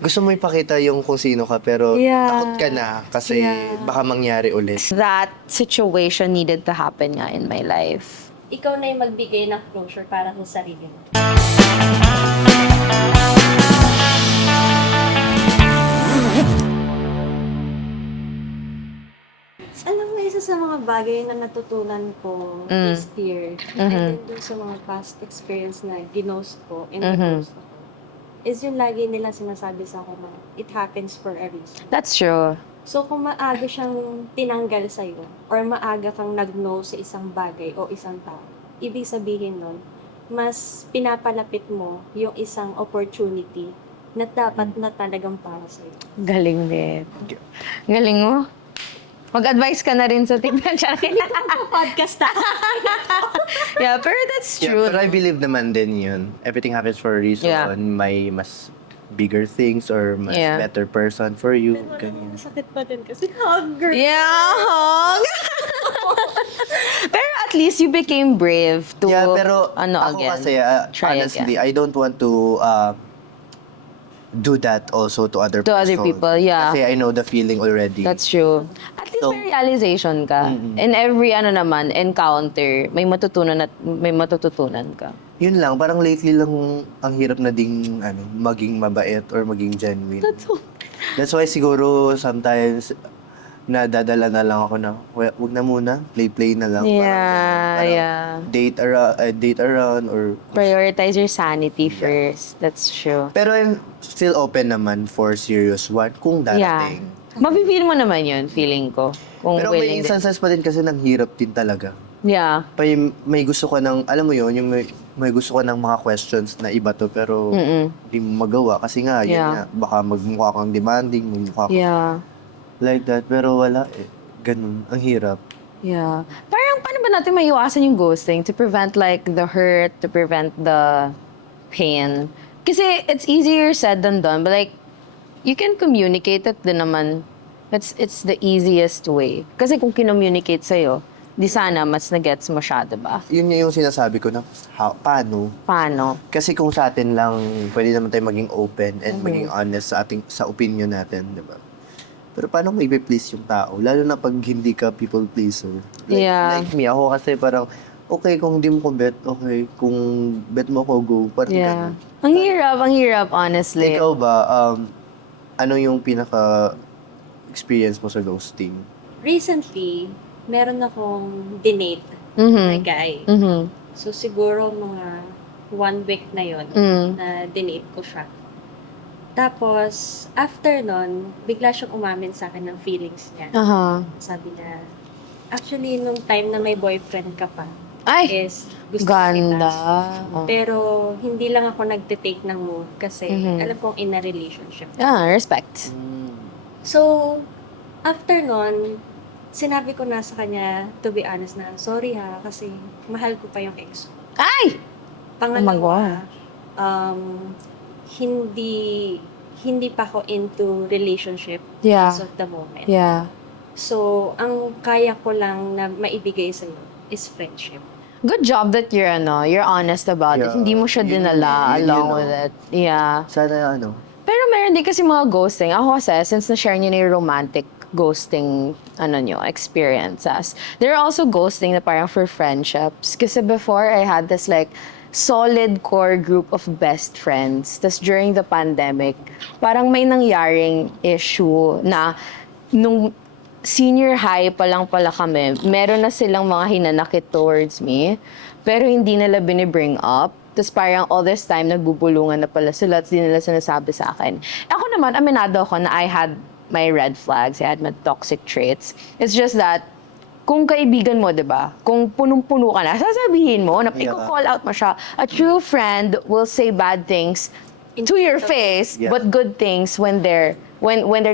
Gusto mo ipakita yung kung sino ka, pero takot ka na kasi baka mangyari ulit. That situation needed to happen nga in my life. Ikaw na yung magbigay ng closure para sa sarili mo. Alam mo, isa sa mga bagay na natutunan ko this year, and then dun sa mga past experience na ginost ko, and ginost ako, is yung lagi nilang sinasabi sa akin na it happens for a reason. That's true. So, kung maaga siyang tinanggal sa'yo, or maaga kang nag-no sa isang bagay o isang tao, ibig sabihin nun, mas pinapalapit mo yung isang opportunity na dapat na talagang para sa'yo. Galing din. Galing mo. Mag-advise ka na rin sa tignan siya. Podcast na. Yeah, pero that's Yeah, true. pero I believe naman din yun. Everything happens for a reason. Yeah. May mas bigger things or mas Yeah. better person for you. Ganyan. Masakit pa din kasi hunger. Yeah. Pero at least you became brave to Yeah, pero ano ako again. kasi, Try honestly, again. I don't want to do that also to other To other person. people, yeah. Kasi I know the feeling already. That's true. At least So- may realization ka. In every naman encounter, may matutunan ka. Yun lang, parang lately lang ang hirap na ding maging mabait or maging genuine. That's why siguro sometimes nadadala na lang ako na, wag na muna, play na lang. Yeah, Parang yeah. date around or... Prioritize your sanity first. That's true. Pero I'm still open naman for serious one kung Yeah. darating. Mapipil mo naman yun, feeling ko. Kung Pero may willing din. instances pa din kasi ng hirap din talaga. Yeah. May gusto ka ng, alam mo yun, yung may gusto ka ng mga questions na iba to, pero hindi mo magawa. Kasi nga, yun Yeah. nga, baka magmukha kang demanding, magmukha kang Yeah. like that. Pero wala eh. Ganun. Ang hirap. Yeah. Parang paano ba natin maiwasan yung ghosting to prevent like the hurt, to prevent the pain? Kasi it's easier said than done, but like you can communicate it din naman. It's the easiest way. Kasi kung kinommunicate sa'yo, di sana mas na-gets mo siya, diba? Yun yung sinasabi ko na, paano? Paano? Kasi kung sa atin lang, pwede naman tayo maging open and maging honest sa opinion natin, di ba? Pero paano mo i-please yung tao? Lalo na pag hindi ka people pleaser. Yeah. Like me, ako kasi parang, okay, kung hindi mo ko bet, okay. Kung bet mo ko, go. Parang Yeah. ganun. Ang hirap, honestly. Ikaw ba, ano yung pinaka-experience mo sa ghosting? Recently, meron akong dinate Mhm. na guy. Mhm. So, siguro mga 1 week na yon Mm. na dinate ko siya. Tapos, after nun, bigla siyang umamin sa akin ng feelings niya. Aha. Sabi niya, actually, nung time na may boyfriend ka pa, Ay, is gusto ganda. kita. Pero, hindi lang ako nagtitake ng move kasi alam kong in a relationship. Ah, respect. So, after nun, sinabi ko na sa kanya, to be honest na, sorry ha, kasi mahal ko pa yung ex ko. Ay! Pangalawa, hindi pa ako into relationship Yeah. as of the moment. Yeah. So, ang kaya ko lang na maibigay sa'yo is friendship. Good job that you're honest about it. Yeah. Hindi mo siya Yun dinala yun, along no? with it. Yeah. Sana Pero meron din kasi mga ghosting. Ako kasi, since na-share niyo na yung romantic ghosting experiences. There are also ghosting na parang for friendships. Kasi before, I had this like solid core group of best friends. Tapos during the pandemic, parang may nangyaring issue na nung senior high pa lang pala kami, meron na silang mga hinanakit towards me, pero hindi nila binibring up. Tapos parang all this time, nagbubulungan na pala sila at di nila sinasabi sa akin. Ako naman, aminado ako na I had my red flags, I had my toxic traits. It's just that, kung kaibigan mo, di ba? Kung punong-puno ka na, sasabihin mo, na Yeah. i-call out mo siya. A true friend will say bad things to your face, Yeah. but good things when they're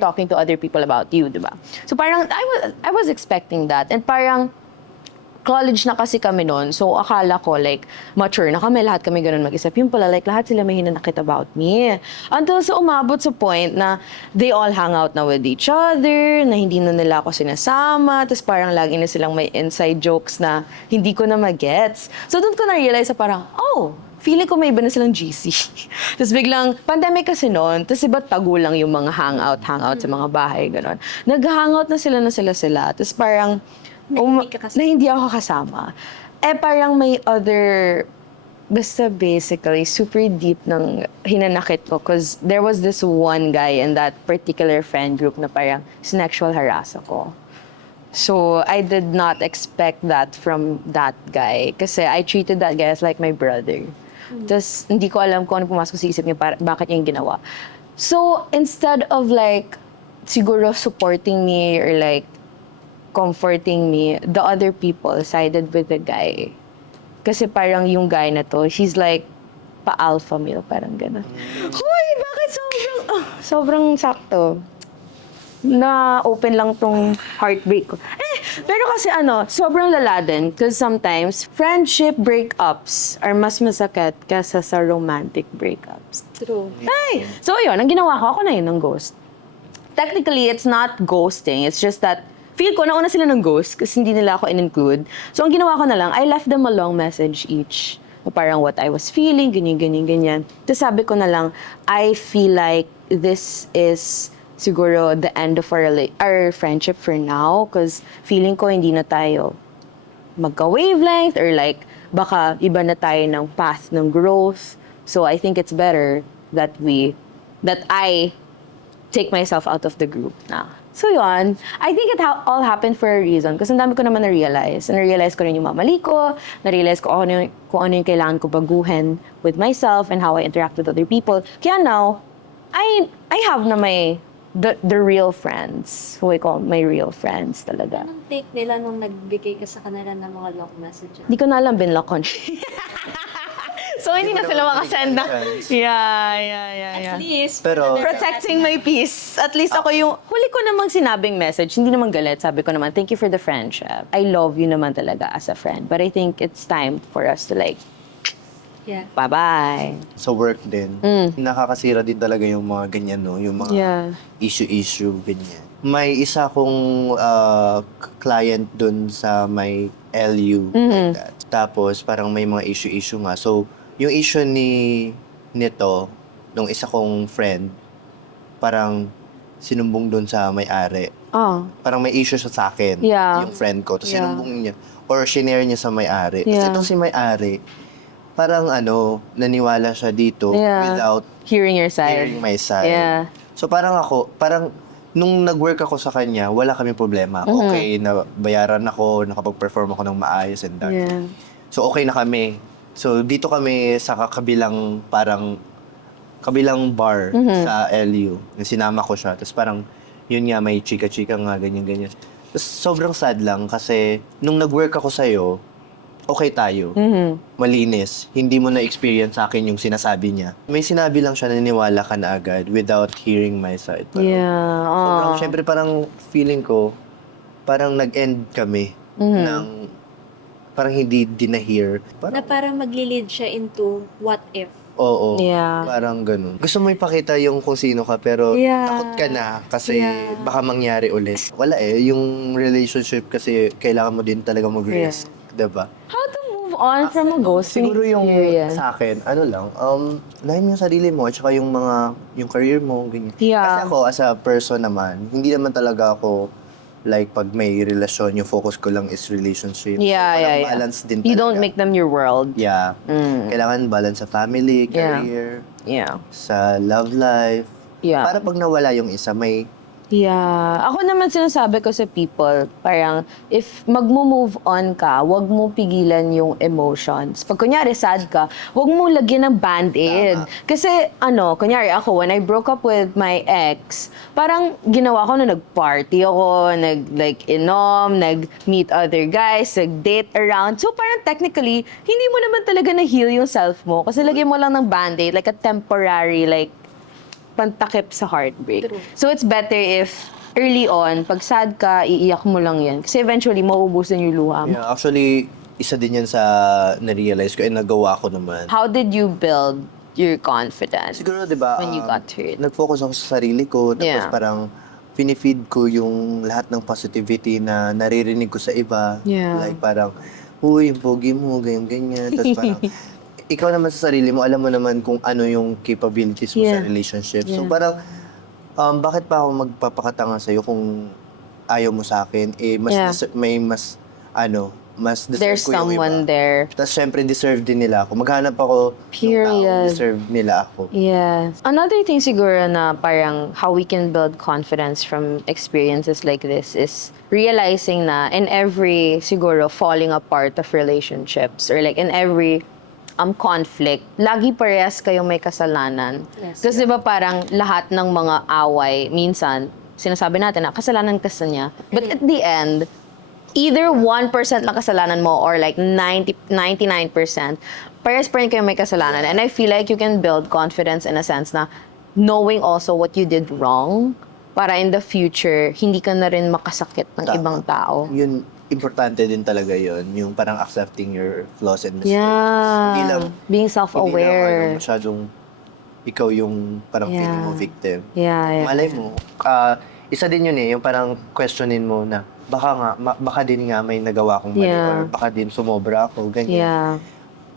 talking to other people about you, di ba? So parang I was expecting that, and parang college na kasi kami noon, so akala ko like mature na kami, lahat kami ganun mag-isip. Yung pala like lahat sila may hinanakit about me. Until sa umabot sa point na they all hang out na with each other, na hindi na nila ako sinasama, tapos parang lagi na silang may inside jokes na hindi ko na magets. So doon ko na-realize na parang, oh, feeling ko may iba na silang GC. Tapos biglang, pandemic kasi noon, tapos iba tago lang yung mga hangout sa mga bahay, gano'n. Nag-hangout na sila. Tapos parang, Na hindi ka kasama. na hindi ako kasama. Eh parang may other, basta basically, super deep ng hinanakit ko because there was this one guy in that particular friend group na parang sexual harass ako. So, I did not expect that from that guy. Kasi I treated that guy as like my brother. Tapos, hindi ko alam kung ano pumasok sa isip niya, bakit niya yung ginawa. So, instead of like, siguro supporting me or like, comforting me, the other people sided with the guy. Kasi parang yung guy na to, he's like, pa-alpha male, parang gano'n. Hoy, bakit sobrang sakto? Na open lang tong heartbreak ko. Pero kasi sobrang lala din. Because sometimes, friendship breakups are mas masakit kaysa sa romantic breakups. True. Ay! So yun, ang ginawa ko, ako na yun ng ghost. Technically, it's not ghosting. It's just that, feel ko, nauna sila ng ghost kasi hindi nila ako in-include. So ang ginawa ko na lang, I left them a long message each. Parang what I was feeling, ganyan. Tapos sabi ko na lang, I feel like this is siguro the end of our friendship for now because feeling ko hindi na tayo magka-wavelength or like baka iba na tayo ng path ng growth. So I think it's better that I take myself out of the group na. So yun, I think it all happened for a reason kasi ang dami ko naman na-realize. Na-realize ko rin yung mamali ko, na-realize ko kung ano yung kailangan ko baguhin with myself and how I interact with other people. Kaya now, I have na the real friends, who I call my real friends talaga. Anong take nila nung nagbigay ka sa kanila ng mga long messages? Hindi ko na alam, binlock ko. So, hindi na sila makasend na. Yeah. At least, Pero- Protecting my peace. At least ako yung, huli ko namang sinabing message, hindi naman galit. Sabi ko naman, thank you for the friendship. I love you naman talaga as a friend. But I think it's time for us to like, yeah. bye-bye. Sa work din, nakakasira din talaga yung mga ganyan, no? Yung mga Yeah. issue, ganyan. May isa akong client dun sa may LU, like that. Tapos, parang may mga issue nga. So, yung issue nito, nung isa kong friend, parang sinumbong dun sa may-ari. Oh. Parang may issue siya sa akin, Yeah. yung friend ko. Tapos Yeah. sinumbong niya, or shinare niya sa may-ari. Tapos Yeah. itong si may-ari, parang naniwala siya dito Yeah. without Hearing your side. hearing my side. Yeah. So parang nung nag-work ako sa kanya, wala kaming problema. Okay, nabayaran ako, nakapag-perform ako ng maayos and that. Yeah. So okay na kami. So dito kami sa kabilang bar sa LU. Yung sinama ko siya. Tapos parang, yun nga, may chika-chika nga, ganyan. Tapos sobrang sad lang kasi nung nag-work ako sa'yo, okay tayo. Malinis. Hindi mo na-experience sa akin yung sinasabi niya. May sinabi lang siya, naniniwala ka na agad without hearing my side. Parang, Yeah. sobrang, syempre parang feeling ko, parang nag-end kami ng, parang hindi din-na-hear. Na parang magli-lead siya into what if. Oo. Yeah. Parang ganun. Gusto mo ipakita yung kung sino ka, pero Yeah. takot ka na kasi Yeah. baka mangyari ulit. Wala yung relationship kasi kailangan mo din talaga mag-risk. Diba? How to move on from a ghosting Siguro yung experience? sa akin, unahin mo yung sarili mo at saka yung career mo, ganyan. Yeah. Kasi ako, as a person naman, hindi naman talaga ako, like, pag may relasyon, yung focus ko lang is relationship. Yeah, so, parang yeah. balance din You talaga. don't make them your world. Yeah. Kailangan balance sa family, Yeah. career, Yeah. sa love life. Yeah. Para pag nawala yung isa, may Yeah. Ako naman sinasabi ko sa people, parang if magmo-move on ka, wag mo pigilan yung emotions. Pag kunyari sad ka, wag mo lagyan ng band-aid. Tama. Kasi kunyari ako, when I broke up with my ex, parang ginawa ko na nag-party ako, inom, nag-meet other guys, nag-date around. So parang technically, hindi mo naman talaga na-heal yung self mo. Kasi lagyan mo lang ng band-aid, like a temporary, pantakip sa heartbreak. True. So it's better if early on, pag sad ka, iiyak mo lang yan. Kasi eventually, mauubusan yung luha mo. Yeah, actually, isa din yan sa na-realize ko and nagawa ko naman. How did you build your confidence Siguro, di ba, when you got hurt? nag-focus ako sa sarili ko, tapos Yeah. parang pinifeed ko yung lahat ng positivity na naririnig ko sa iba. Yeah. Like parang, uy, yung pogi mo, ganyan-ganyan. Tapos parang, ikaw naman sa sarili mo, alam mo naman kung ano yung capabilities mo sa Yeah. relationship. So Yeah. parang, bakit pa ako magpapakatanga sa'yo kung ayaw mo sa akin? Eh, Yeah. may mas, mas deserve There's ko yung someone iba. there. Tapos syempre, deserve din nila ako. Maghanap ako ng Period. tao, deserve nila ako. Yes. Another thing siguro na parang how we can build confidence from experiences like this is realizing na in every siguro falling apart of relationships or like in every conflict, lagi parehas kayong may kasalanan. Yes. Kasi diba parang lahat ng mga away, minsan, sinasabi natin na kasalanan ka sa niya. But at the end, either 1% lang kasalanan mo or like 99%, parehas pa rin kayo may kasalanan. And I feel like you can build confidence in a sense na knowing also what you did wrong para in the future, hindi ka na rin makasakit ng Tama. ibang tao. Yun, importante din talaga yun. Yung parang accepting your flaws and mistakes. Hindi Yeah. lang, Being hindi lang self-aware. masyadong ikaw yung parang feeling mo Yeah. victim. Yeah. Malay mo, isa din yun yung parang questionin mo na baka din nga may nagawa kong mali Yeah. or baka din sumobra ako, ganyan. Yeah.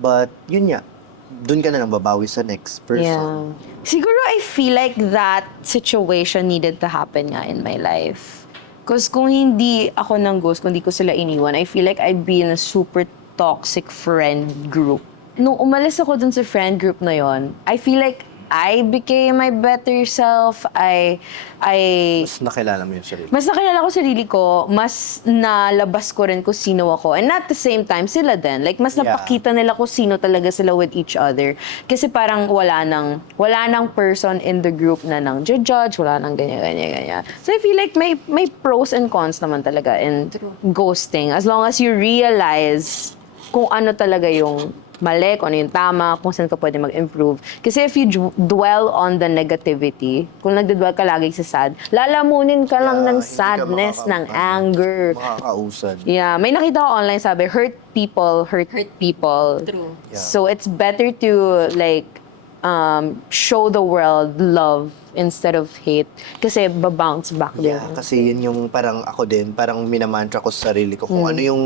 But yun nga, dun ka na lang babawi sa next person. Yeah. Siguro I feel like that situation needed to happen nga in my life. Because kung hindi ako ng ghost, kung hindi ko sila iniwan, I feel like I'd be in a super toxic friend group. Nung umalis ako dun sa friend group na yon, I feel like I became my better self. Mas nakilala mo yung sarili. Mas nakilala ko sarili ko, mas nalabas ko rin kung sino ako. And at the same time, sila din. Like, mas Yeah. napakita nila kung sino talaga sila with each other. Kasi parang wala nang person in the group na nang judge, wala nang ganyan. So I feel like may pros and cons naman talaga in ghosting. As long as you realize kung ano talaga yung mali, kung ano yung tama, kung saan ka pwede mag-improve. Kasi if you dwell on the negativity, kung nagdadwell ka lagi sa sad, lalamunin ka lang ng Hindi ka sadness, ng anger. Makakausad. Yeah, may nakita ko online, sabi, hurt people. True. Yeah. So it's better to like show the world love instead of hate. Kasi babounce back din. Yeah, kasi yun yung parang ako din, parang minamantra ko sa sarili ko. Kung Hmm. ano yung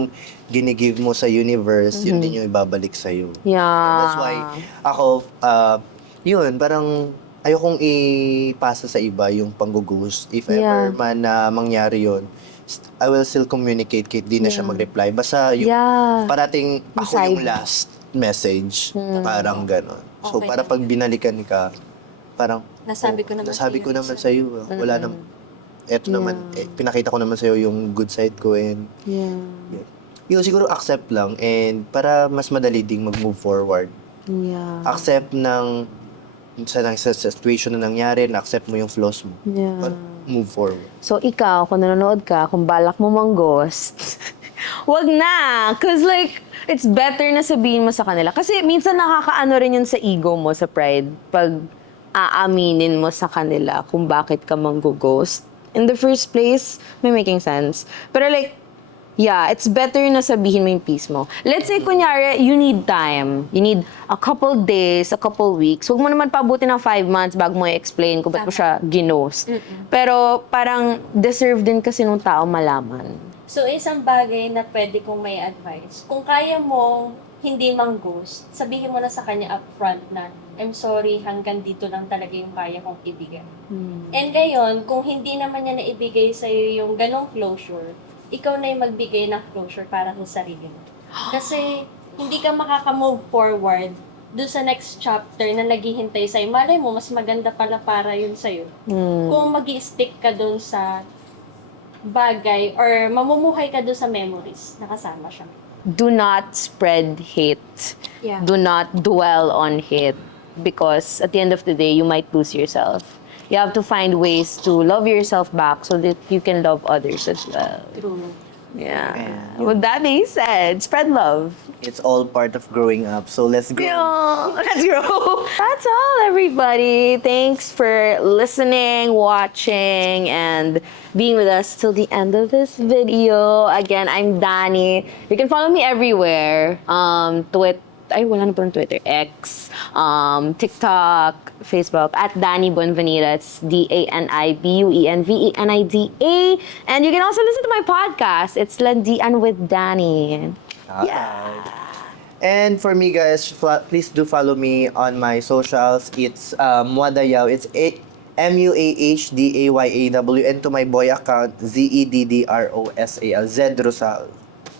ginigive mo sa universe, yun din yung ibabalik sa'yo. Yeah. That's why ako, yun, parang ayokong ipasa sa iba yung pang-ghost. If Yeah. ever man na mangyari yun, I will still communicate kahit di na siya mag-reply. Basta yung Yeah. parating ako Side. yung last message. Parang ganon. So, Okay. para pag binalikan ka, parang, Nasabi ko naman nasabi sa'yo. ko naman sa'yo. Wala naman, eto naman, pinakita ko naman sa'yo yung good side ko and Yeah. yun, siguro accept lang and para mas madali ding mag-move forward. Yeah. Accept sa situation na nangyari, na-accept mo yung flaws mo. Yeah. But move forward. So, ikaw, kung nanonood ka, kung balak mo mang ghost, wag na. Cause like, it's better na sabihin mo sa kanila. Kasi minsan nakakaano rin yun sa ego mo, sa pride, pag aaminin mo sa kanila kung bakit ka mang-ghost. In the first place, may making sense. Pero like, yeah, it's better na sabihin mo yung peace mo. Let's say, kunyari, you need time. You need a couple days, a couple weeks. Huwag mo naman pabuti ng 5 months bago mo i-explain kung ba't mo siya ginost. Pero parang deserve din kasi nung tao malaman. So, isang bagay na pwede kong may advice. Kung kaya mong hindi mang-ghost, sabihin mo na sa kanya upfront na, I'm sorry, hanggang dito lang talaga yung kaya kong ibigay. And ngayon, kung hindi naman niya naibigay sa'yo yung ganong closure, ikaw na yung magbigay ng closure para sa sarili mo. Kasi, hindi ka makaka-move forward doon sa next chapter na naghihintay sa'yo. Malay mo, mas maganda pala para yun sa'yo. Kung mag-i-stick ka doon sa bagay or mamumuhay ka doon sa memories na kasama siya. Do not spread hate. Yeah. Do not dwell on hate. Because at the end of the day, you might lose yourself. You have to find ways to love yourself back so that you can love others as well. True. Yeah. And With that being said, spread love. It's all part of growing up. So, let's go. Yeah, let's go. That's all, everybody. Thanks for listening, watching, and being with us till the end of this video. Again, I'm Dani. You can follow me everywhere. Wala na po ng Twitter. X, TikTok, Facebook, at Dani Buenvenida. It's DaniBuenvenida. And you can also listen to my podcast. It's Landian with Dani. Hi. Yeah. And for me, guys, please do follow me on my socials. It's Muadayaw. It's MUAHDAYAW. And to my boy account, ZEDDROSAL. Zed Rosal.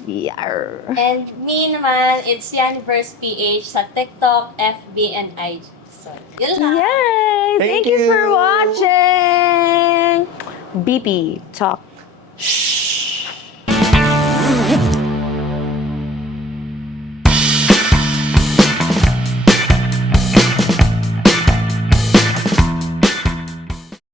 Yar. And me naman, it's Yanverse PH sa TikTok, FB, and IG. So, yun lang. Yay! Thank Thank you for you. watching! BP Talk. Shh.